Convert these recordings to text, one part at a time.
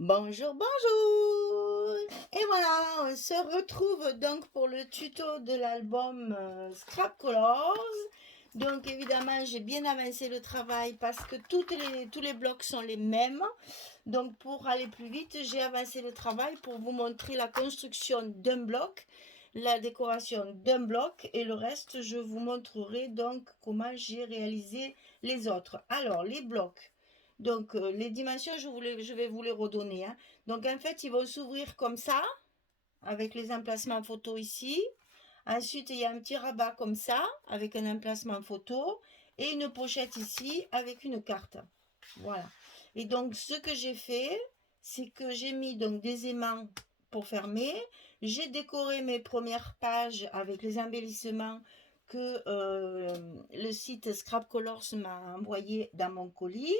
Bonjour, bonjour! Et voilà, on se retrouve donc pour le tuto de l'album Scrap Colors. Donc évidemment, j'ai bien avancé le travail parce que tous les blocs sont les mêmes. Donc pour aller plus vite, j'ai avancé le travail pour vous montrer la construction d'un bloc, la décoration d'un bloc et le reste, je vous montrerai donc comment j'ai réalisé les autres. Alors, les blocs. Donc, les dimensions, je vais vous les redonner, hein. Donc, en fait, ils vont s'ouvrir comme ça, avec les emplacements photo ici. Ensuite, il y a un petit rabat comme ça, avec un emplacement photo. Et une pochette ici, avec une carte. Voilà. Et donc, ce que j'ai fait, c'est que j'ai mis donc des aimants pour fermer. J'ai décoré mes premières pages avec les embellissements que le site Scrap Colors m'a envoyé dans mon colis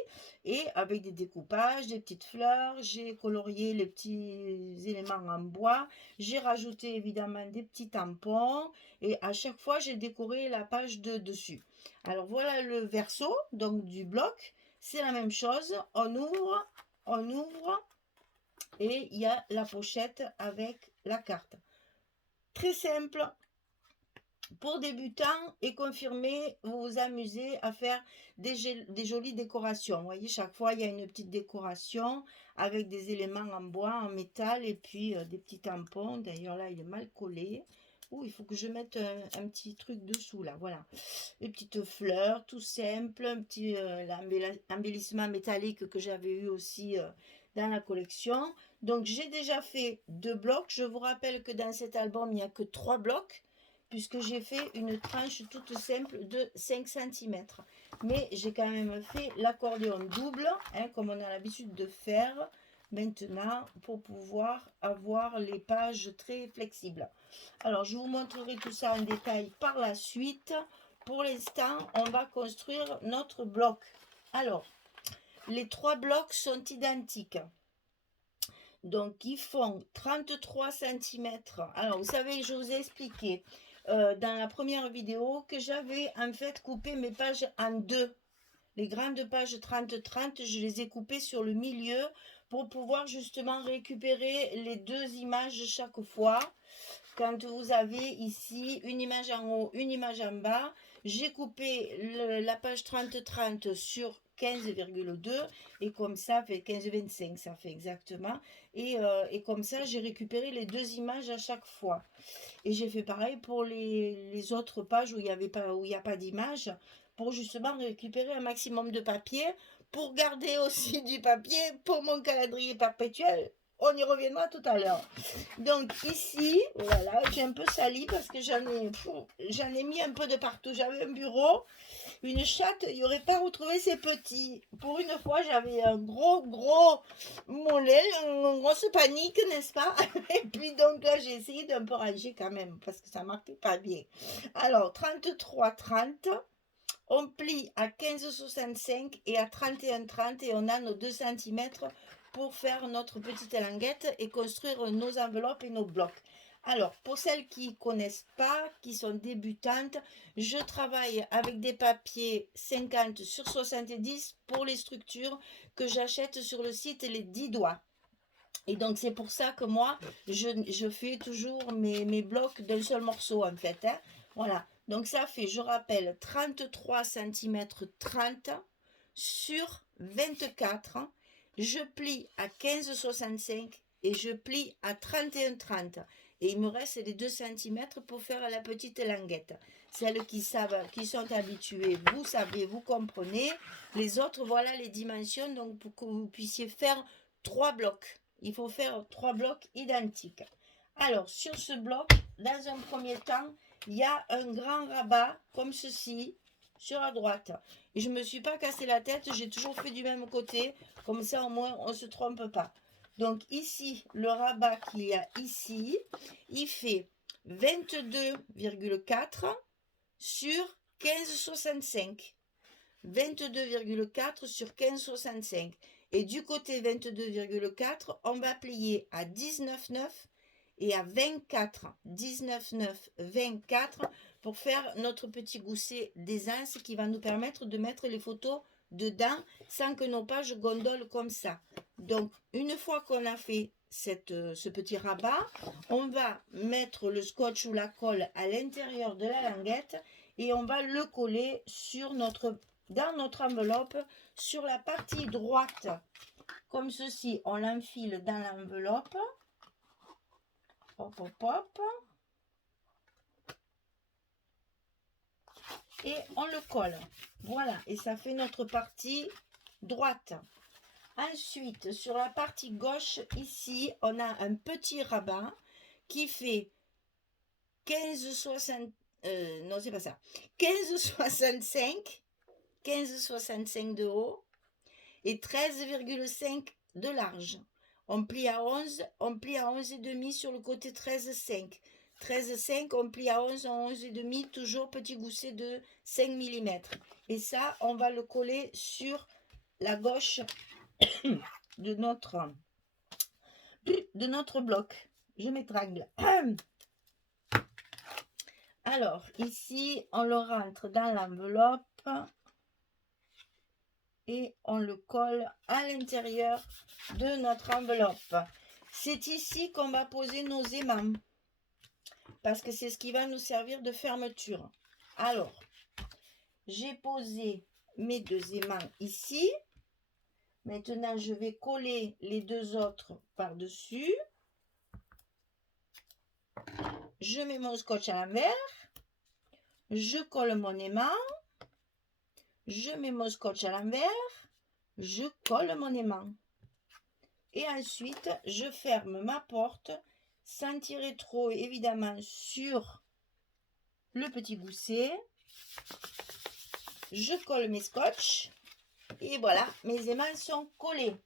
et avec des découpages, des petites fleurs. J'ai colorié les petits éléments en bois. J'ai rajouté évidemment des petits tampons et à chaque fois j'ai décoré la page de dessus. Alors voilà le verso donc du bloc. C'est la même chose. On ouvre et il y a la pochette avec la carte. Très simple. Pour débutants et confirmés, vous vous amusez à faire des jolies décorations. Vous voyez, chaque fois, il y a une petite décoration avec des éléments en bois, en métal et puis des petits tampons. D'ailleurs, là, il est mal collé. Ouh, il faut que je mette un petit truc dessous, là. Voilà. Des petites fleurs, tout simple. Un petit embellissement métallique que j'avais eu aussi dans la collection. Donc, j'ai déjà fait 2 blocs. Je vous rappelle que dans cet album, il n'y a que 3 blocs puisque j'ai fait une tranche toute simple de 5 cm. Mais j'ai quand même fait l'accordéon double, hein, comme on a l'habitude de faire maintenant, pour pouvoir avoir les pages très flexibles. Alors, je vous montrerai tout ça en détail par la suite. Pour l'instant, on va construire notre bloc. Alors, les 3 blocs sont identiques. Donc, ils font 33 cm. Alors, vous savez, je vous ai expliqué dans la première vidéo que j'avais en fait coupé mes pages en deux. Les grandes pages 30-30, je les ai coupées sur le milieu pour pouvoir justement récupérer les 2 images chaque fois. Quand vous avez ici une image en haut, une image en bas, j'ai coupé la page 30-30 sur 15,2 et comme ça fait 15,25, ça fait exactement. Et comme ça, j'ai récupéré les 2 images à chaque fois. Et j'ai fait pareil pour les autres pages où il n'y a pas d'image, pour justement récupérer un maximum de papier, pour garder aussi du papier pour mon calendrier perpétuel. On y reviendra tout à l'heure. Donc ici, voilà, j'ai un peu sali parce que j'en ai mis un peu de partout. J'avais un bureau, une chatte, il n'y aurait pas retrouvé ses petits. Pour une fois, j'avais un gros mollet, une grosse panique, n'est-ce pas? Et puis donc là, j'ai essayé d'un peu ranger quand même parce que ça marquait pas bien. Alors, 33-30, on plie à 15,65 et à 31,30 et on a nos 2 cm pour faire notre petite languette et construire nos enveloppes et nos blocs. Alors, pour celles qui ne connaissent pas, qui sont débutantes, je travaille avec des papiers 50 sur 70 pour les structures que j'achète sur le site Les 10 doigts. Et donc, c'est pour ça que moi, je fais toujours mes blocs d'un seul morceau, en fait, hein. Voilà. Donc, ça fait, je rappelle, 33 cm 30 sur 24. Je plie à 15,65 et je plie à 31,30. Et il me reste les 2 cm pour faire la petite languette. Celles qui savent, qui sont habituées, vous savez, vous comprenez. Les autres, voilà les dimensions, donc pour que vous puissiez faire 3 blocs. Il faut faire 3 blocs identiques. Alors, sur ce bloc, dans un premier temps, il y a un grand rabat comme ceci sur la droite. Et je ne me suis pas cassé la tête, j'ai toujours fait du même côté. Comme ça, au moins, on ne se trompe pas. Donc ici, le rabat qu'il y a ici, il fait 22,4 sur 15,65. 22,4 sur 15,65. Et du côté 22,4, on va plier à 19,9 et à 24. 19,9, 24 pour faire notre petit gousset d'aisance qui va nous permettre de mettre les photos dedans sans que nos pages gondolent comme ça. Donc, une fois qu'on a fait ce petit rabat, on va mettre le scotch ou la colle à l'intérieur de la languette et on va le coller dans notre enveloppe sur la partie droite. Comme ceci, on l'enfile dans l'enveloppe. Hop, hop, hop. Et on le colle. Voilà, et ça fait notre partie droite. Ensuite, sur la partie gauche, ici, on a un petit rabat qui fait 15,60, non, c'est pas ça, 15,65, 15,65 de haut et 13,5 de large. On plie à 11, on plie à 11 et demi sur le côté 13,5. 13,5, on plie à 11, en 11 et demi, toujours petit gousset de 5 mm. Et ça, on va le coller sur la gauche de notre bloc. Je m'étrangle. Alors, ici, on le rentre dans l'enveloppe et on le colle à l'intérieur de notre enveloppe. C'est ici qu'on va poser nos aimants parce que c'est ce qui va nous servir de fermeture. Alors, j'ai posé mes 2 aimants ici. Maintenant, je vais coller les 2 autres par-dessus. Je mets mon scotch à l'envers. Je colle mon aimant. Je mets mon scotch à l'envers. Je colle mon aimant. Et ensuite, je ferme ma porte sans tirer trop, évidemment, sur le petit gousset. Je colle mes scotch. Et voilà, mes aimants sont collés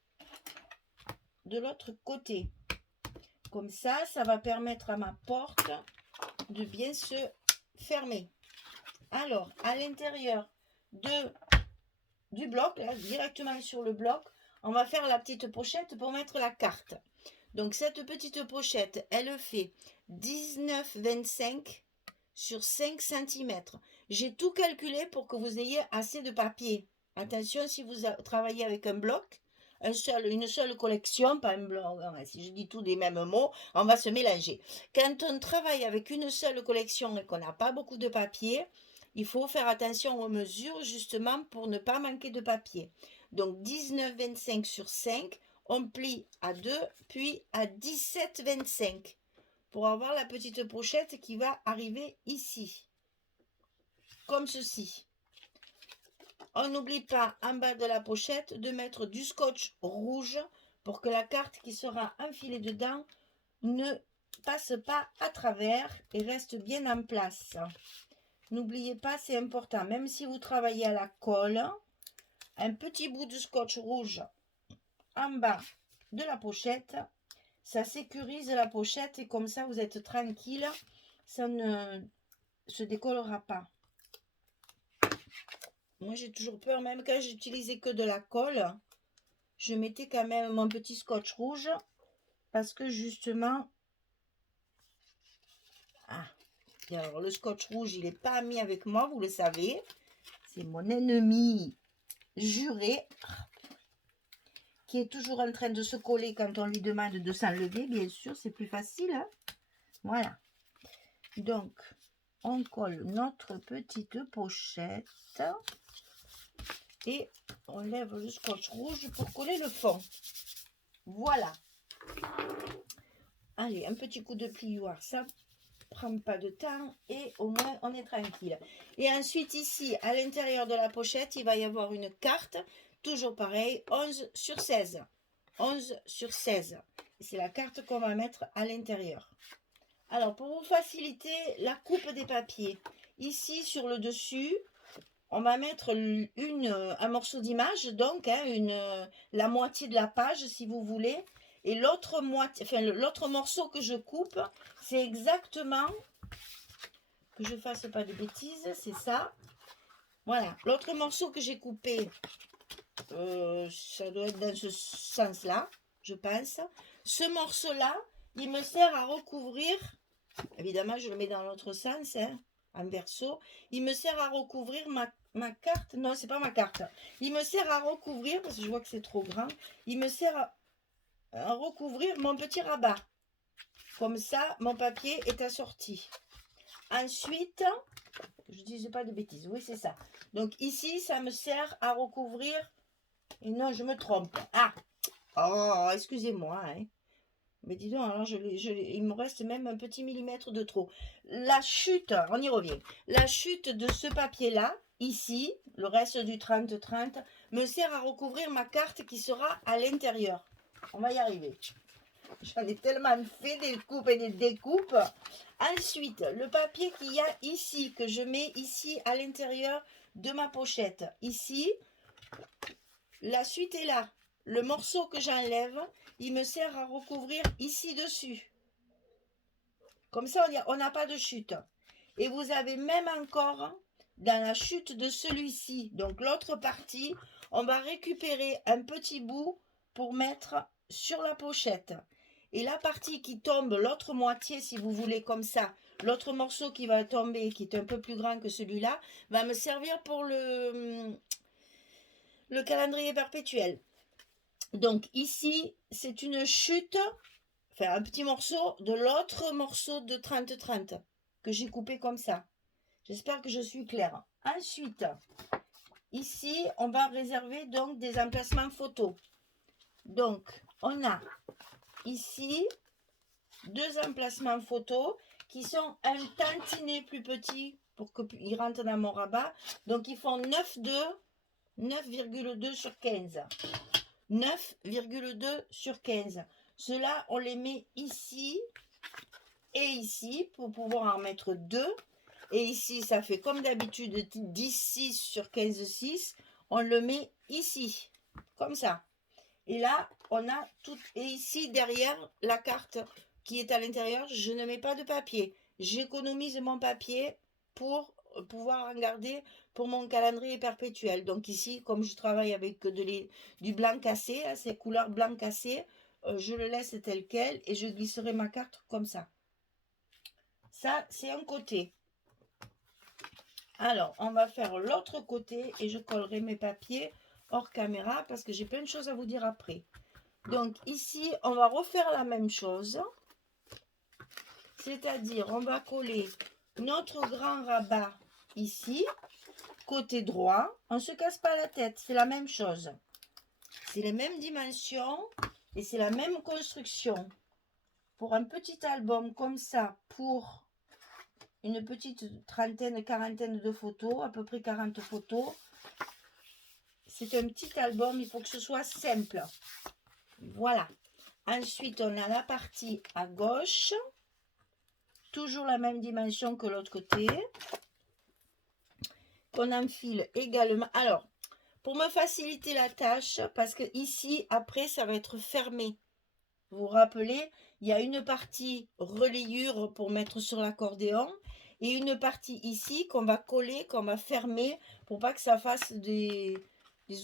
de l'autre côté. Comme ça, ça va permettre à ma porte de bien se fermer. Alors, à l'intérieur du bloc, là, directement sur le bloc, on va faire la petite pochette pour mettre la carte. Donc, cette petite pochette, elle fait 19,25 sur 5 cm. J'ai tout calculé pour que vous ayez assez de papier. Attention, si vous travaillez avec un bloc, une seule collection, pas un bloc, si je dis tous des mêmes mots, on va se mélanger. Quand on travaille avec une seule collection et qu'on n'a pas beaucoup de papier, il faut faire attention aux mesures justement pour ne pas manquer de papier. Donc 19,25 sur 5, on plie à 2, puis à 17,25 pour avoir la petite pochette qui va arriver ici, comme ceci. On n'oublie pas en bas de la pochette de mettre du scotch rouge pour que la carte qui sera enfilée dedans ne passe pas à travers et reste bien en place. N'oubliez pas, c'est important, même si vous travaillez à la colle, un petit bout de scotch rouge en bas de la pochette, ça sécurise la pochette et comme ça vous êtes tranquille, ça ne se décollera pas. Moi j'ai toujours peur, même quand j'utilisais que de la colle, je mettais quand même mon petit scotch rouge parce que justement, alors le scotch rouge il n'est pas ami avec moi, vous le savez, c'est mon ennemi juré qui est toujours en train de se coller quand on lui demande de s'enlever, bien sûr, c'est plus facile. Hein, voilà. Donc, on colle notre petite pochette et on lève le scotch rouge pour coller le fond. Voilà. Allez, un petit coup de plioir, ça prend pas de temps et au moins on est tranquille. Et ensuite ici, à l'intérieur de la pochette, il va y avoir une carte. Toujours pareil, 11 sur 16. 11 sur 16. C'est la carte qu'on va mettre à l'intérieur. Alors, pour vous faciliter la coupe des papiers, ici sur le dessus, on va mettre un morceau d'image, donc la moitié de la page si vous voulez. Et l'autre morceau que je coupe, c'est exactement, que je fasse pas de bêtises, c'est ça. Voilà, l'autre morceau que j'ai coupé, ça doit être dans ce sens-là, je pense. Ce morceau-là, il me sert à recouvrir, évidemment je le mets dans l'autre sens, hein, en verso, il me sert à recouvrir ma carte, non c'est pas ma carte, il me sert à recouvrir, parce que je vois que c'est trop grand, il me sert recouvrir mon petit rabat. Comme ça, mon papier est assorti. Ensuite, je ne disais pas de bêtises, oui c'est ça. Donc ici, ça me sert à recouvrir, et non je me trompe. Ah, oh, excusez-moi, hein. Mais dis donc, alors il me reste même un petit millimètre de trop. La chute, on y revient. La chute de ce papier-là, ici, le reste du 30-30, me sert à recouvrir ma carte qui sera à l'intérieur. On va y arriver. J'en ai tellement fait des coupes et des découpes. Ensuite, le papier qu'il y a ici, que je mets ici à l'intérieur de ma pochette. Ici, la suite est là. Le morceau que j'enlève, il me sert à recouvrir ici dessus. Comme ça, on n'a pas de chute. Et vous avez même encore, dans la chute de celui-ci, donc l'autre partie, on va récupérer un petit bout pour mettre sur la pochette. Et la partie qui tombe, l'autre moitié, si vous voulez, comme ça, l'autre morceau qui va tomber, qui est un peu plus grand que celui-là, va me servir pour le calendrier perpétuel. Donc ici, c'est une chute, enfin un petit morceau de l'autre morceau de 30-30 que j'ai coupé comme ça. J'espère que je suis claire. Ensuite, ici, on va réserver donc des emplacements photos. Donc, on a ici 2 emplacements photos qui sont un tantinet plus petits pour qu'ils rentrent dans mon rabat. Donc, ils font 9,2 sur 15. 9,2 sur 15. Ceux-là, on les met ici et ici pour pouvoir en mettre 2. Et ici, ça fait comme d'habitude 10,6 sur 15,6. On le met ici, comme ça. Et là, on a tout. Et ici, derrière la carte qui est à l'intérieur, je ne mets pas de papier. J'économise mon papier pour pouvoir en garder pour mon calendrier perpétuel. Donc ici, comme je travaille avec du blanc cassé, hein, ces couleurs blanc cassé, je le laisse tel quel et je glisserai ma carte comme ça. Ça, c'est un côté. Alors, on va faire l'autre côté et je collerai mes papiers hors caméra parce que j'ai plein de choses à vous dire après. Donc ici, on va refaire la même chose. C'est-à-dire, on va coller notre grand rabat ici, côté droit. On ne se casse pas la tête, c'est la même chose. C'est les mêmes dimensions et c'est la même construction. Pour un petit album comme ça, pour une petite trentaine, quarantaine de photos, à peu près 40 photos, c'est un petit album, il faut que ce soit simple. Voilà. Ensuite, on a la partie à gauche. Toujours la même dimension que l'autre côté. Qu'on enfile également. Alors, pour me faciliter la tâche, parce que ici, après, ça va être fermé. Vous vous rappelez, il y a une partie relayure pour mettre sur l'accordéon et une partie ici qu'on va coller, qu'on va fermer pour pas que ça fasse des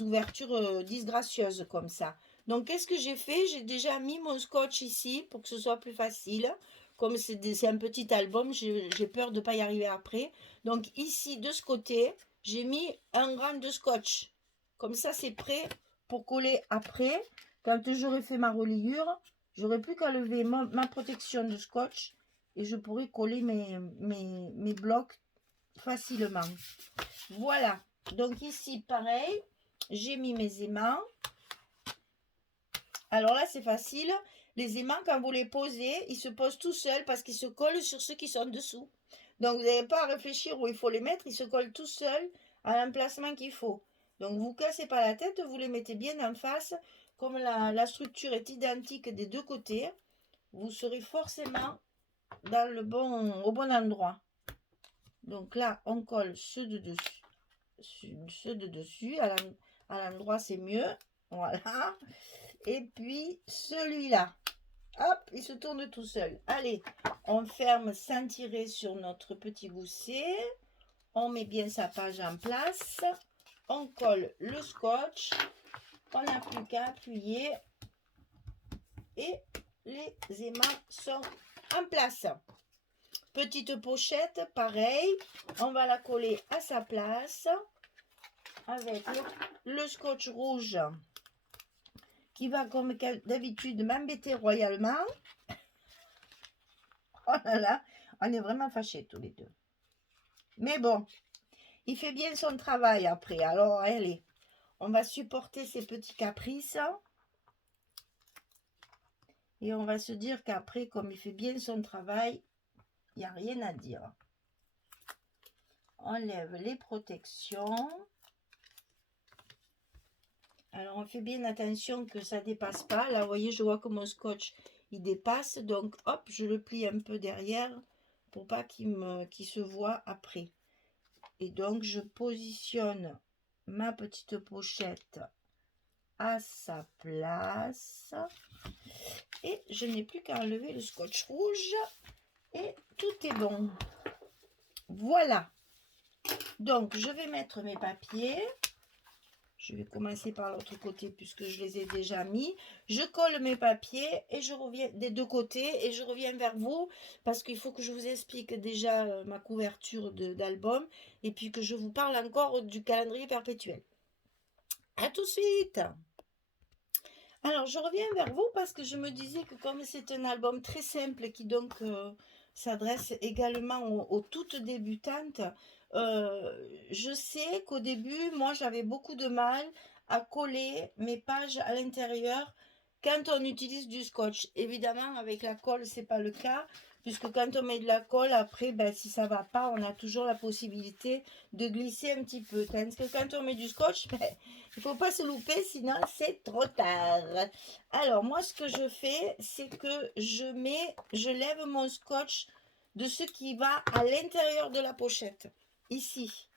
ouvertures disgracieuses comme ça. Donc, qu'est-ce que j'ai fait? J'ai déjà mis mon scotch ici pour que ce soit plus facile. Comme c'est un petit album, j'ai peur de ne pas y arriver après. Donc, ici, de ce côté, j'ai mis un rang de scotch. Comme ça, c'est prêt pour coller après. Quand j'aurai fait ma reliure, j'aurai plus qu'à lever ma protection de scotch et je pourrai coller mes blocs facilement. Voilà. Donc ici, pareil, j'ai mis mes aimants. Alors là, c'est facile. Les aimants, quand vous les posez, ils se posent tout seuls parce qu'ils se collent sur ceux qui sont dessous. Donc, vous n'avez pas à réfléchir où il faut les mettre. Ils se collent tout seuls à l'emplacement qu'il faut. Donc, vous ne cassez pas la tête. Vous les mettez bien en face. Comme la structure est identique des deux côtés, vous serez forcément dans au bon endroit. Donc là, on colle ceux de dessus. À l'endroit, c'est mieux. Voilà. Et puis, celui-là. Hop, il se tourne tout seul. Allez, on ferme sans tirer sur notre petit gousset. On met bien sa page en place. On colle le scotch. On n'a plus qu'à appuyer. Et les aimants sont en place. Petite pochette, pareil. On va la coller à sa place. Avec le scotch rouge qui va comme d'habitude m'embêter royalement. Oh là là, on est vraiment fâchés tous les deux. Mais bon, il fait bien son travail après. Alors, allez, on va supporter ses petits caprices. Et on va se dire qu'après, comme il fait bien son travail, il n'y a rien à dire. On enlève les protections. Alors, on fait bien attention que ça ne dépasse pas. Là, vous voyez, je vois que mon scotch, il dépasse. Donc, hop, je le plie un peu derrière pour pas qu'il se voit après. Et donc, je positionne ma petite pochette à sa place. Et je n'ai plus qu'à enlever le scotch rouge. Et tout est bon. Voilà. Donc, je vais mettre mes papiers. Je vais commencer par l'autre côté puisque je les ai déjà mis. Je colle mes papiers et je reviens des deux côtés et je reviens vers vous parce qu'il faut que je vous explique déjà ma couverture d'album et puis que je vous parle encore du calendrier perpétuel. À tout de suite. Alors, je reviens vers vous parce que je me disais que comme c'est un album très simple qui donc s'adresse également aux toutes débutantes, je sais qu'au début, moi, j'avais beaucoup de mal à coller mes pages à l'intérieur quand on utilise du scotch. Évidemment, avec la colle, c'est pas le cas, puisque quand on met de la colle, après, ben, si ça va pas, on a toujours la possibilité de glisser un petit peu. Tandis que quand on met du scotch, ben, il faut pas se louper, sinon c'est trop tard. Alors, moi, ce que je fais, c'est que je lève mon scotch de ce qui va à l'intérieur de la pochette, ici.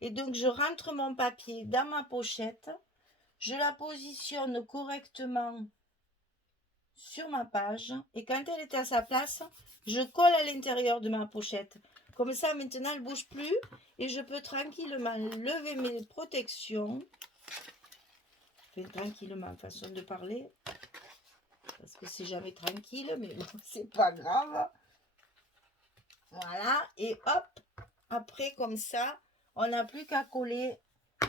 Et donc, je rentre mon papier dans ma pochette, je la positionne correctement sur ma page, et quand elle est à sa place, je colle à l'intérieur de ma pochette. Comme ça, maintenant, elle ne bouge plus, et je peux tranquillement lever mes protections. Tranquillement, façon de parler, parce que c'est jamais tranquille, mais bon, c'est pas grave. Voilà, et hop, après comme ça, on n'a plus qu'à coller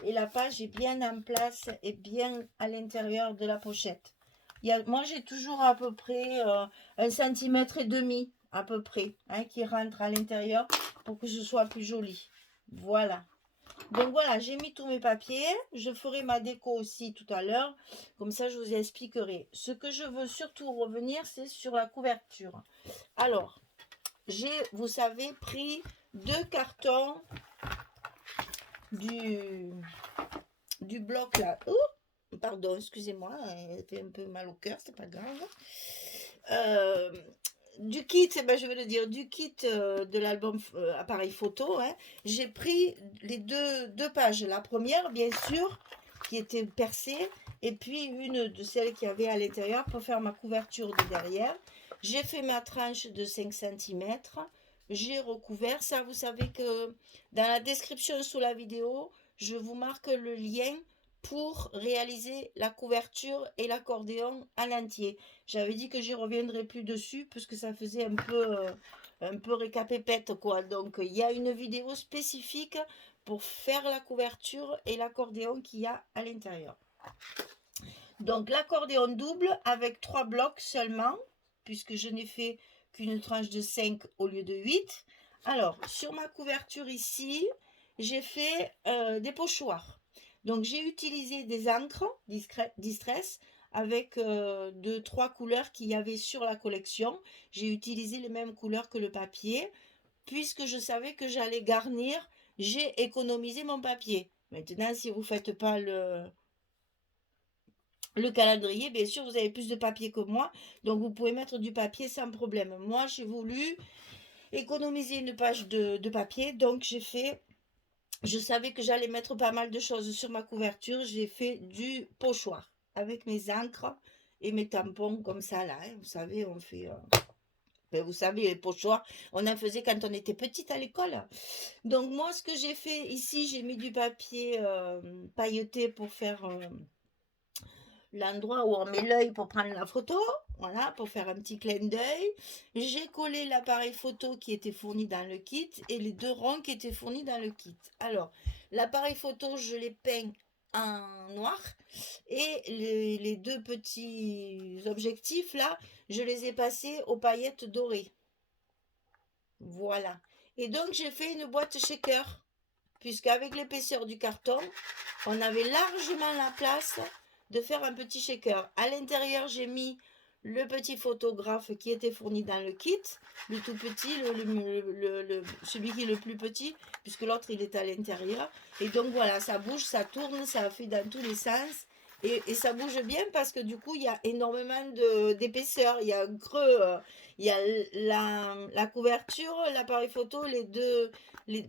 et la page est bien en place et bien à l'intérieur de la pochette. Moi, j'ai toujours à peu près 1,5 cm à peu près, hein, qui rentre à l'intérieur pour que ce soit plus joli. Voilà. Donc voilà, j'ai mis tous mes papiers. Je ferai ma déco aussi tout à l'heure. Comme ça, je vous expliquerai. Ce que je veux surtout revenir, c'est sur la couverture. Alors, j'ai, vous savez, pris 2 cartons du bloc là. Oh, pardon, excusez-moi, elle fait un peu mal au cœur, c'est pas grave. Du kit, ben je vais le dire, du kit de l'album appareil photo, hein, j'ai pris les deux pages. La première, bien sûr, qui était percée, et puis une de celles qu'il y avait à l'intérieur pour faire ma couverture de derrière. J'ai fait ma tranche de 5 cm. J'ai recouvert. Ça, vous savez que dans la description sous la vidéo, je vous marque le lien pour réaliser la couverture et l'accordéon en entier. J'avais dit que j'y reviendrai plus dessus parce que ça faisait un peu récapépète quoi. Donc il y a une vidéo spécifique pour faire la couverture et l'accordéon qu'il y a à l'intérieur. Donc l'accordéon double avec 3 blocs seulement, puisque je n'ai fait qu'une tranche de 5 au lieu de 8. Alors sur ma couverture ici, j'ai fait des pochoirs. Donc j'ai utilisé des encres Distress avec 2-3 couleurs qu'il y avait sur la collection. J'ai utilisé les mêmes couleurs que le papier. Puisque je savais que j'allais garnir, j'ai économisé mon papier. Maintenant, si vous ne faites pas le calendrier, bien sûr, vous avez plus de papier que moi. Donc, vous pouvez mettre du papier sans problème. Moi, j'ai voulu économiser une page de papier. Donc, je savais que j'allais mettre pas mal de choses sur ma couverture. J'ai fait du pochoir avec mes encres et mes tampons comme ça là. Hein. Vous savez, on fait... vous savez, les pochoirs, on en faisait quand on était petite à l'école. Donc moi, ce que j'ai fait ici, j'ai mis du papier pailleté pour faire l'endroit où on met l'œil pour prendre la photo. Voilà, pour faire un petit clin d'œil. J'ai collé l'appareil photo qui était fourni dans le kit et les 2 ronds qui étaient fournis dans le kit. Alors, l'appareil photo, je l'ai peint en noir et les deux petits objectifs là, je les ai passés aux paillettes dorées. Voilà. Et donc j'ai fait une boîte shaker, puisqu'avec l'épaisseur du carton, on avait largement la place de faire un petit shaker. À l'intérieur, j'ai mis le petit photographe qui était fourni dans le kit, le tout petit, celui qui est le plus petit, puisque l'autre il est à l'intérieur. Et donc voilà, ça bouge, ça tourne, ça fait dans tous les sens. Et ça bouge bien parce que du coup, il y a énormément d'épaisseur. Il y a un creux, il y a la couverture, l'appareil photo, les deux.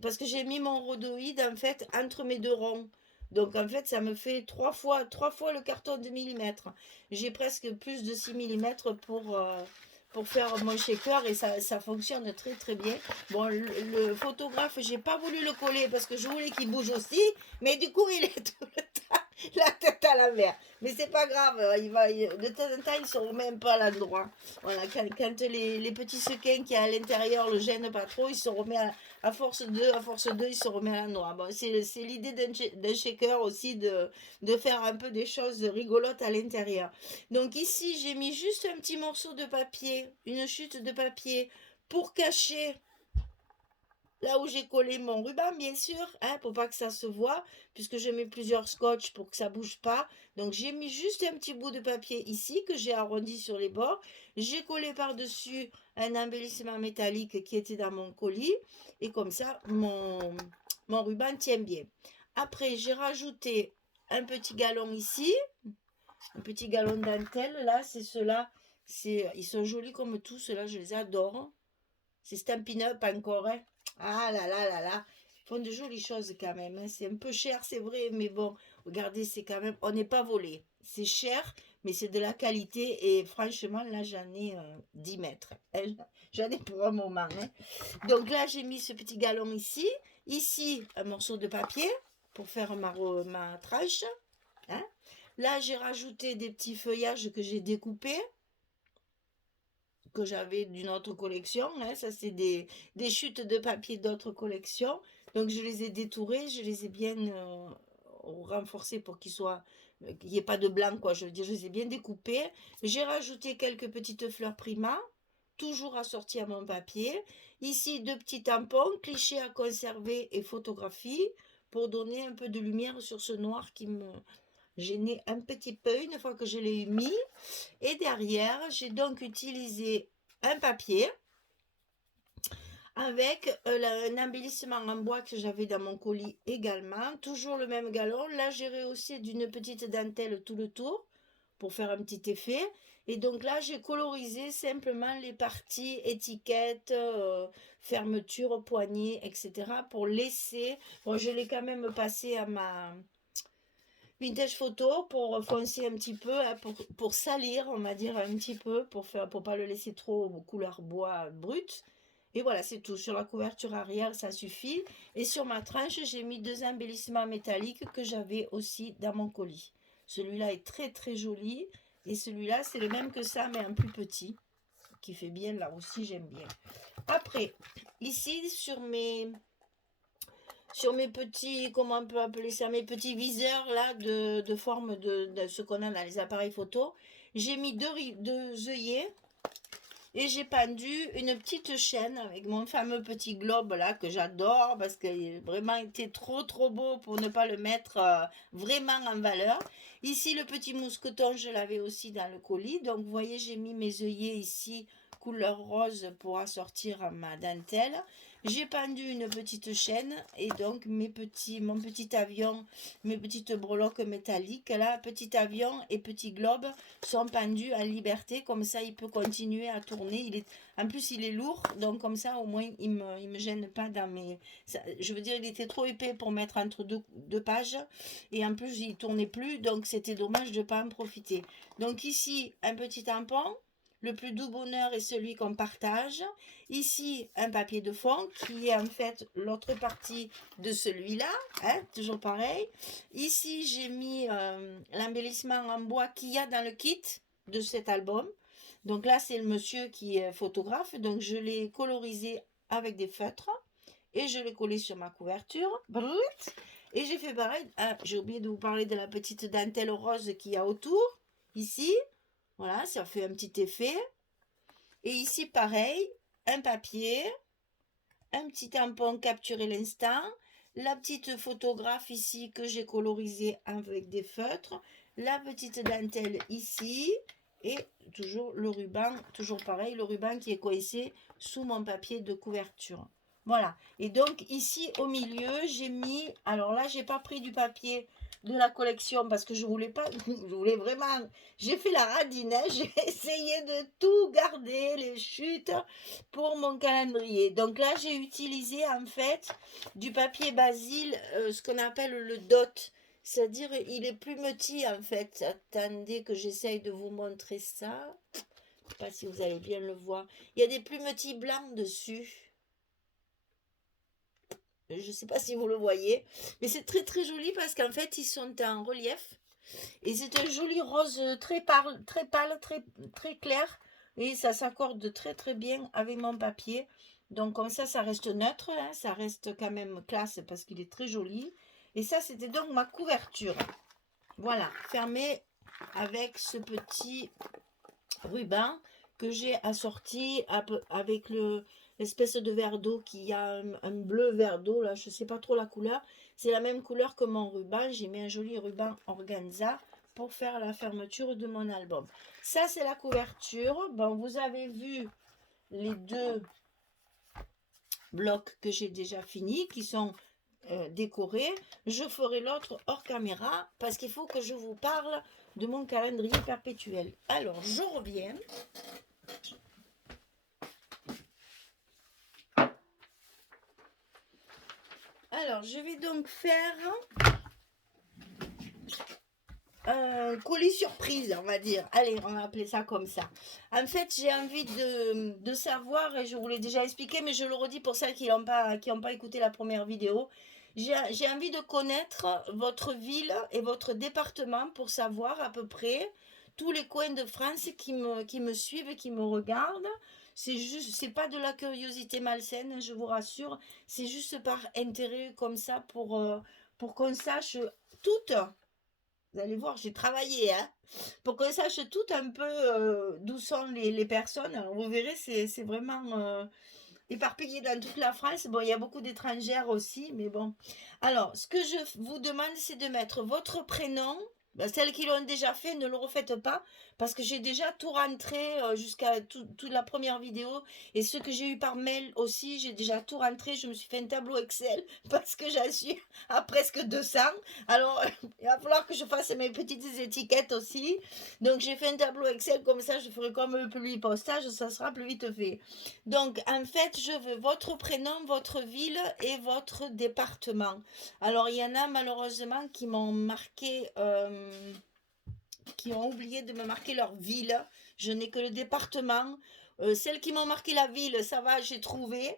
Parce que j'ai mis mon rhodoïde en fait entre mes deux ronds. Donc en fait, ça me fait trois fois le carton de millimètres. J'ai presque plus de 6 millimètres pour faire mon shaker et ça fonctionne très très bien. Bon, le photographe, j'ai pas voulu le coller parce que je voulais qu'il bouge aussi, mais du coup, il est tout le temps la tête à l'envers. Mais c'est pas grave, de temps en temps, il se remet un peu à l'endroit. Voilà, quand les petits sequins qui est à l'intérieur le gênent pas trop, il se remet à force de, il se remet à l'endroit. Bon, c'est l'idée d'un shaker aussi de faire un peu des choses rigolotes à l'intérieur. Donc ici, j'ai mis juste un petit morceau de papier, une chute de papier pour cacher là où j'ai collé mon ruban, bien sûr, hein, pour pas que ça se voit, puisque je mets plusieurs scotch pour que ça bouge pas. Donc j'ai mis juste un petit bout de papier ici que j'ai arrondi sur les bords. J'ai collé par-dessus un embellissement métallique qui était dans mon colis. Et comme ça, mon ruban tient bien. Après, j'ai rajouté un petit galon ici, un petit galon de dentelle. Là, c'est ceux-là. Ils sont jolis comme tous, ceux-là, je les adore. C'est Stampin' Up encore, hein. Ah là là là là. Ils font de jolies choses quand même, hein. C'est un peu cher, c'est vrai, mais bon, regardez, c'est quand même. On n'est pas volé. C'est cher, mais c'est de la qualité. Et franchement, là, j'en ai 10 mètres, hein. J'en ai pour un moment, hein. Donc là, j'ai mis ce petit galon ici. Ici, un morceau de papier pour faire ma tranche, hein. Là, j'ai rajouté des petits feuillages que j'ai découpés, que j'avais d'une autre collection, hein. Ça, c'est des chutes de papier d'autres collections. Donc, je les ai détourées, je les ai bien renforcées pour qu'il n'y ait pas de blanc, quoi. Je veux dire, je les ai bien découpées. J'ai rajouté quelques petites fleurs Prima, toujours assorties à mon papier. Ici, deux petits tampons, clichés à conserver et photographie, pour donner un peu de lumière sur ce noir qui me gênait un petit peu une fois que je l'ai mis. Et derrière, j'ai donc utilisé un papier avec un embellissement en bois que j'avais dans mon colis également. Toujours le même galon. Là, j'ai rehaussé d'une petite dentelle tout le tour pour faire un petit effet. Et donc là, j'ai colorisé simplement les parties étiquettes, fermeture, poignée, etc. pour laisser... Bon, je l'ai quand même passé à ma vintage photo pour foncer un petit peu, hein, pour salir, on va dire un petit peu, pour pas le laisser trop couleur bois brut. Et voilà, c'est tout. Sur la couverture arrière, ça suffit. Et sur ma tranche, j'ai mis deux embellissements métalliques que j'avais aussi dans mon colis. Celui-là est très très joli. Et celui-là, c'est le même que ça, mais un plus petit, qui fait bien là aussi, j'aime bien. Après, ici, sur mes petits, comment on peut appeler ça, mes petits viseurs là de forme de ce qu'on a dans les appareils photo, j'ai mis deux œillets et j'ai pendu une petite chaîne avec mon fameux petit globe là que j'adore parce qu'il a vraiment été trop trop beau pour ne pas le mettre vraiment en valeur. Ici le petit mousqueton, je l'avais aussi dans le colis, donc vous voyez, j'ai mis mes œillets ici couleur rose pour assortir ma dentelle. J'ai pendu une petite chaîne et donc mon petit avion, mes petites breloques métalliques là, petit avion et petit globe sont pendus en liberté, comme ça il peut continuer à tourner. En plus il est lourd, donc comme ça au moins il me gêne pas dans mes... je veux dire, il était trop épais pour mettre entre deux pages et en plus il tournait plus, donc c'était dommage de ne pas en profiter. Donc ici un petit tampon. Le plus doux bonheur est celui qu'on partage. Ici, un papier de fond qui est en fait l'autre partie de celui-là, hein, toujours pareil. Ici, j'ai mis l'embellissement en bois qu'il y a dans le kit de cet album. Donc là, c'est le monsieur qui est photographe. Donc, je l'ai colorisé avec des feutres et je l'ai collé sur ma couverture. Et j'ai fait pareil. Ah, j'ai oublié de vous parler de la petite dentelle rose qu'il y a autour. Ici. Voilà, ça fait un petit effet. Et ici, pareil, un papier, un petit tampon capturé l'instant, la petite photographe ici que j'ai colorisée avec des feutres, la petite dentelle ici, et toujours le ruban, toujours pareil, le ruban qui est coincé sous mon papier de couverture. Voilà. Et donc ici au milieu, j'ai mis, alors là, j'ai pas pris du papier de la collection parce que je voulais pas, je voulais vraiment, j'ai fait la radine, hein, j'ai essayé de tout garder, les chutes pour mon calendrier. Donc là, j'ai utilisé en fait du papier basil, ce qu'on appelle le dot. C'est-à-dire, il est plus petit en fait. Attendez que j'essaye de vous montrer ça. Je ne sais pas si vous allez bien le voir. Il y a des plus petits blancs dessus. Je ne sais pas si vous le voyez. Mais c'est très très joli parce qu'en fait, ils sont en relief. Et c'est un joli rose très pâle, très clair. Et ça s'accorde très très bien avec mon papier. Donc comme ça reste neutre, hein, ça reste quand même classe parce qu'il est très joli. Et ça, c'était donc ma couverture. Voilà, fermée avec ce petit ruban que j'ai assorti avec l'espèce de verre d'eau qui a un bleu verre d'eau, là, je ne sais pas trop la couleur. C'est la même couleur que mon ruban. J'ai mis un joli ruban organza pour faire la fermeture de mon album. Ça, c'est la couverture. Bon, vous avez vu les deux blocs que j'ai déjà finis, qui sont décorés. Je ferai l'autre hors caméra parce qu'il faut que je vous parle de mon calendrier perpétuel. Alors, je reviens. Alors, je vais donc faire un colis surprise, on va dire. Allez, on va appeler ça comme ça. En fait, j'ai envie de savoir, et je vous l'ai déjà expliqué, mais je le redis pour celles qui n'ont pas écouté la première vidéo. J'ai envie de connaître votre ville et votre département pour savoir à peu près tous les coins de France qui me suivent et qui me regardent. C'est pas de la curiosité malsaine, je vous rassure. C'est juste par intérêt comme ça pour qu'on sache toutes. Vous allez voir, j'ai travaillé, hein, pour qu'on sache tout un peu d'où sont les personnes. Alors, vous verrez, c'est vraiment éparpillé dans toute la France. Bon, il y a beaucoup d'étrangères aussi, mais bon. Alors, ce que je vous demande, c'est de mettre votre prénom. Ben, celles qui l'ont déjà fait, ne le refaites pas, parce que j'ai déjà tout rentré jusqu'à toute la première vidéo, et ce que j'ai eu par mail aussi, j'ai déjà tout rentré, je me suis fait un tableau Excel, parce que j'en suis à presque 200, alors il va falloir que je fasse mes petites étiquettes aussi, donc j'ai fait un tableau Excel, comme ça je ferai comme le publi-postage, ça sera plus vite fait. Donc, en fait, je veux votre prénom, votre ville et votre département. Alors, il y en a malheureusement qui m'ont marqué, qui ont oublié de me marquer leur ville. Je n'ai que le département. Celles qui m'ont marqué la ville, ça va, j'ai trouvé.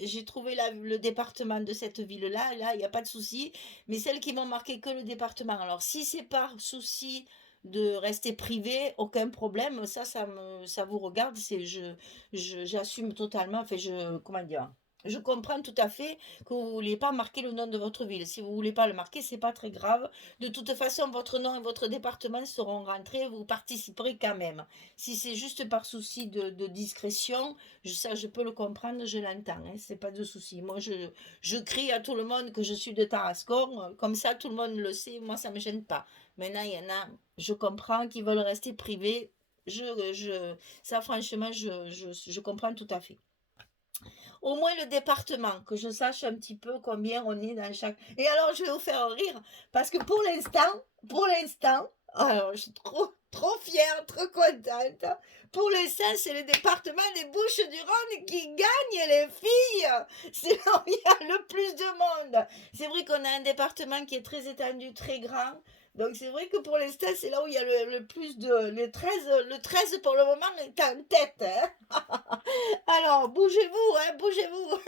J'ai trouvé le département de cette ville-là, là, il n'y a pas de souci. Mais celles qui m'ont marqué que le département. Alors, si c'est par souci de rester privé, aucun problème. Ça vous regarde. J'assume totalement. Enfin, comment dire, je comprends tout à fait que vous ne voulez pas marquer le nom de votre ville. Si vous ne voulez pas le marquer, c'est pas très grave. De toute façon, votre nom et votre département seront rentrés. Vous participerez quand même. Si c'est juste par souci de discrétion, ça, je peux le comprendre, je l'entends. Hein, c'est pas de souci. Moi, je crie à tout le monde que je suis de Tarascon. Comme ça, tout le monde le sait. Moi, ça ne me gêne pas. Maintenant, il y en a, je comprends, qui veulent rester privés. Ça, franchement, je comprends tout à fait. Au moins le département, que je sache un petit peu combien on est dans chaque. Et alors, je vais vous faire rire, parce que pour l'instant, alors je suis trop fière, trop contente. Pour l'instant, c'est le département des Bouches-du-Rhône qui gagne, les filles. C'est là où il y a le plus de monde. C'est vrai qu'on a un département qui est très étendu, très grand. Donc c'est vrai que pour l'instant, c'est là où il y a le plus de... Le 13 pour le moment est en tête. Hein. Alors, bougez-vous, hein, bougez-vous.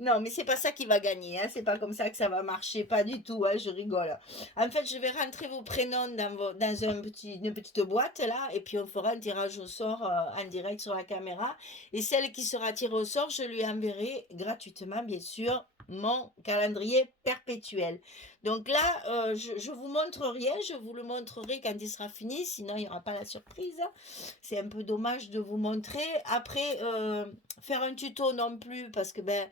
Non, mais c'est pas ça qui va gagner, hein. C'est pas comme ça que ça va marcher, pas du tout, hein, je rigole. En fait, je vais rentrer vos prénoms dans une petite boîte là, et puis on fera un tirage au sort en direct sur la caméra. Et celle qui sera tirée au sort, je lui enverrai gratuitement, bien sûr, mon calendrier perpétuel. Donc là, je vous montre rien, je vous le montrerai quand il sera fini, sinon il n'y aura pas la surprise. C'est un peu dommage de vous montrer. Après, faire un tuto non plus, parce que ben,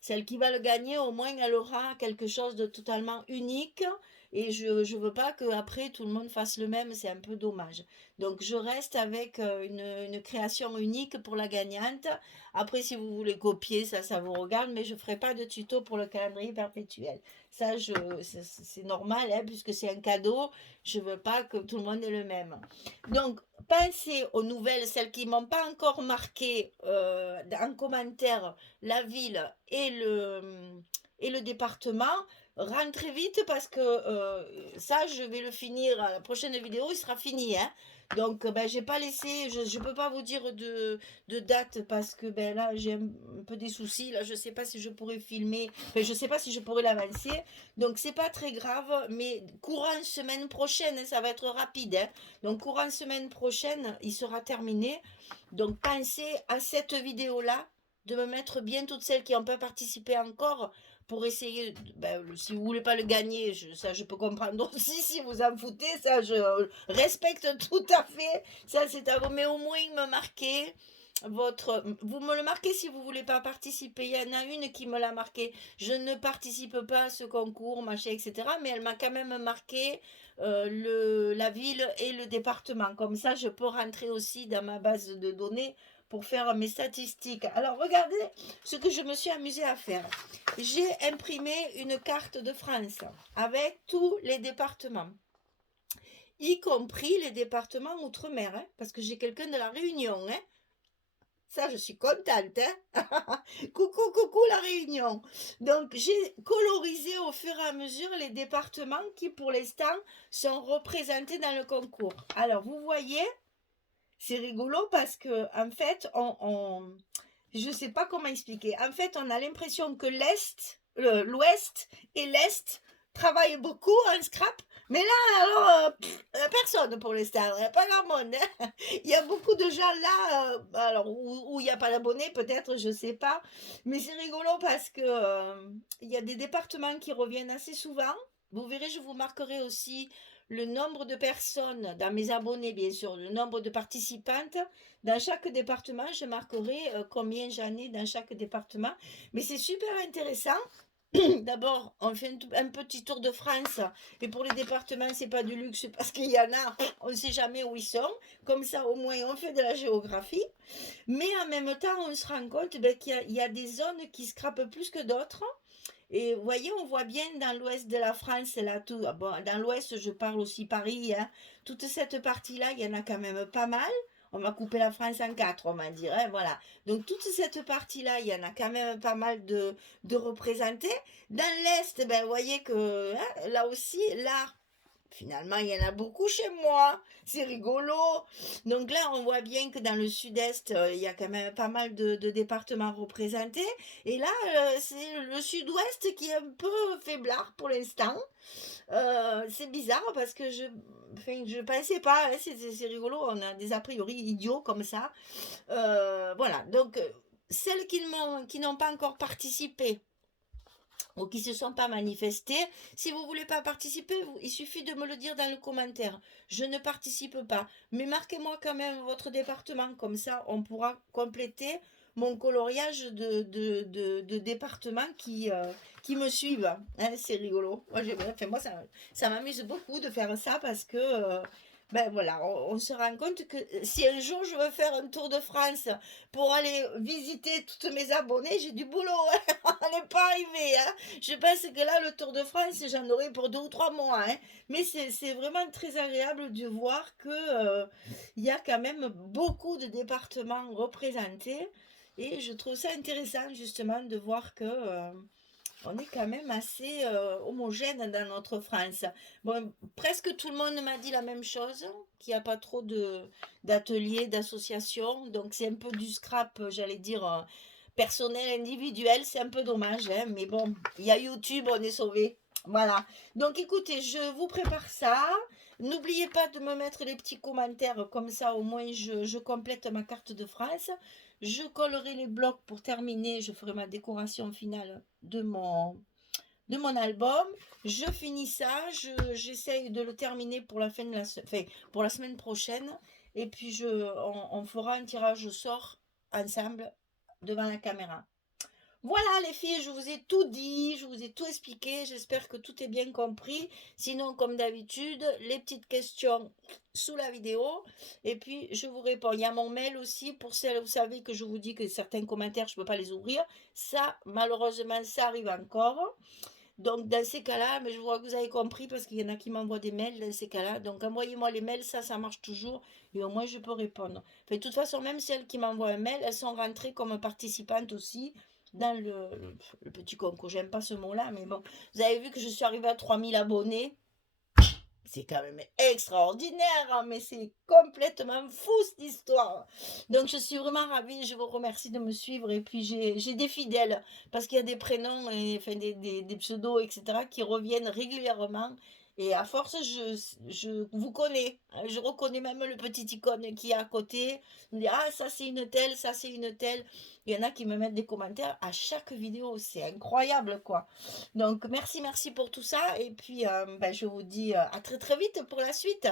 celle qui va le gagner, au moins, elle aura quelque chose de totalement unique. Et je ne veux pas qu'après, tout le monde fasse le même, c'est un peu dommage. Donc, je reste avec une création unique pour la gagnante. Après, si vous voulez copier, ça vous regarde, mais je ne ferai pas de tuto pour le calendrier perpétuel. Ça, c'est normal, hein, puisque c'est un cadeau. Je ne veux pas que tout le monde ait le même. Donc, pensez aux nouvelles, celles qui ne m'ont pas encore marqué en commentaire la ville et le département. Rentrez vite parce que ça, je vais le finir. À la prochaine vidéo, il sera fini. Hein. Donc, ben, j'ai pas laissé, je ne peux pas vous dire de date parce que ben, là, j'ai un peu des soucis. Là, je ne sais pas si je pourrais filmer, enfin, je ne sais pas si je pourrais l'avancer. Donc, c'est pas très grave, mais courant semaine prochaine, ça va être rapide. Hein. Donc, courant semaine prochaine, il sera terminé. Donc, pensez à cette vidéo-là de me mettre bien toutes celles qui n'ont pas participé encore pour essayer, ben, si vous voulez pas le gagner, ça je peux comprendre aussi, si vous en foutez, ça je respecte tout à fait, ça c'est à vous, mais au moins me marquer vous me le marquez si vous voulez pas participer, il y en a une qui me l'a marqué, je ne participe pas à ce concours, machin, etc., mais elle m'a quand même marqué la ville et le département, comme ça je peux rentrer aussi dans ma base de données pour faire mes statistiques. Alors regardez ce que je me suis amusée à faire. J'ai imprimé une carte de France avec tous les départements, y compris les départements outre-mer, hein, parce que j'ai quelqu'un de la Réunion. Hein. Ça, je suis contente. Hein. Coucou, coucou la Réunion. Donc, j'ai colorisé au fur et à mesure les départements qui, pour l'instant, sont représentés dans le concours. Alors, vous voyez, c'est rigolo parce que, en fait, je ne sais pas comment expliquer. En fait, on a l'impression que l'ouest et l'est travaillent beaucoup en scrap. Mais là, alors, personne pour l'instant, pas grand monde. Hein. Il y a beaucoup de gens là, alors où il n'y a pas d'abonnés, peut-être, je ne sais pas. Mais c'est rigolo parce que il y a des départements qui reviennent assez souvent. Vous verrez, je vous marquerai aussi le nombre de personnes dans mes abonnés, bien sûr, le nombre de participantes. Dans chaque département, je marquerai combien j'en ai dans chaque département. Mais c'est super intéressant. D'abord, on fait un petit tour de France. Et pour les départements, c'est pas du luxe parce qu'il y en a, on ne sait jamais où ils sont. Comme ça, au moins, on fait de la géographie. Mais en même temps, on se rend compte ben, qu'il y a des zones qui scrapent plus que d'autres. Et vous voyez, on voit bien dans l'ouest de la France, là, tout, bon, dans l'ouest, je parle aussi Paris, hein, toute cette partie-là, il y en a quand même pas mal. On va couper la France en quatre, on va dire, hein, voilà. Donc toute cette partie-là, il y en a quand même pas mal de représentés. Dans l'Est, ben, vous voyez que hein, là aussi, là, finalement, il y en a beaucoup chez moi. C'est rigolo. Donc là, on voit bien que dans le sud-est, il y a quand même pas mal de départements représentés. Et là, c'est le sud-ouest qui est un peu faiblard pour l'instant. C'est bizarre parce que je pensais pas, hein, c'est rigolo, on a des a priori idiots comme ça. Voilà, donc celles qui n'ont pas encore participé ou qui ne se sont pas manifestés. Si vous ne voulez pas participer, il suffit de me le dire dans le commentaire. Je ne participe pas. Mais marquez-moi quand même votre département. Comme ça, on pourra compléter mon coloriage de départements qui me suivent. Hein, c'est rigolo. Moi, ça m'amuse beaucoup de faire ça parce que ben voilà, on se rend compte que si un jour je veux faire un tour de France pour aller visiter toutes mes abonnés, j'ai du boulot. Hein. On n'est pas arrivé. Hein. Je pense que là, le Tour de France, j'en aurai pour 2 ou 3 mois. Hein. Mais c'est vraiment très agréable de voir que il y a quand même beaucoup de départements représentés. Et je trouve ça intéressant justement de voir que On est quand même assez homogène dans notre France. Bon, presque tout le monde m'a dit la même chose, qu'il n'y a pas trop d'ateliers, d'associations. Donc c'est un peu du scrap, j'allais dire, personnel, individuel. C'est un peu dommage, hein, mais bon, il y a YouTube, on est sauvés. Voilà. Donc écoutez, je vous prépare ça. N'oubliez pas de me mettre les petits commentaires, comme ça au moins je complète ma carte de France. Je collerai les blocs pour terminer, je ferai ma décoration finale de mon album. Je finis ça, j'essaye de le terminer pour la fin de enfin, pour la semaine prochaine. Et puis on fera un tirage au sort ensemble devant la caméra. Voilà les filles, je vous ai tout dit, je vous ai tout expliqué, j'espère que tout est bien compris. Sinon, comme d'habitude, les petites questions sous la vidéo et puis je vous réponds. Il y a mon mail aussi pour celles, vous savez que je vous dis que certains commentaires, je ne peux pas les ouvrir. Ça, malheureusement, ça arrive encore. Donc dans ces cas-là, mais je vois que vous avez compris parce qu'il y en a qui m'envoient des mails dans ces cas-là. Donc envoyez-moi les mails, ça marche toujours et au moins je peux répondre. Enfin, de toute façon, même celles qui m'envoient un mail, elles sont rentrées comme participantes aussi dans le petit concours. J'aime pas ce mot-là, mais bon. Vous avez vu que je suis arrivée à 3000 abonnés. C'est quand même extraordinaire, hein, mais c'est complètement fou cette histoire. Donc je suis vraiment ravie, je vous remercie de me suivre et puis j'ai des fidèles parce qu'il y a des prénoms, et, enfin des pseudos, etc. qui reviennent régulièrement et à force je vous connais, hein, je reconnais même le petit icône qui est à côté, je me dis ah ça c'est une telle, ça c'est une telle. Il y en a qui me mettent des commentaires à chaque vidéo, c'est incroyable quoi. Donc merci pour tout ça et puis ben, je vous dis à très très vite pour la suite.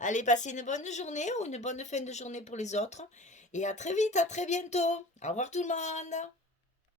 Allez, passez une bonne journée ou une bonne fin de journée pour les autres et à très vite, à très bientôt. Au revoir tout le monde.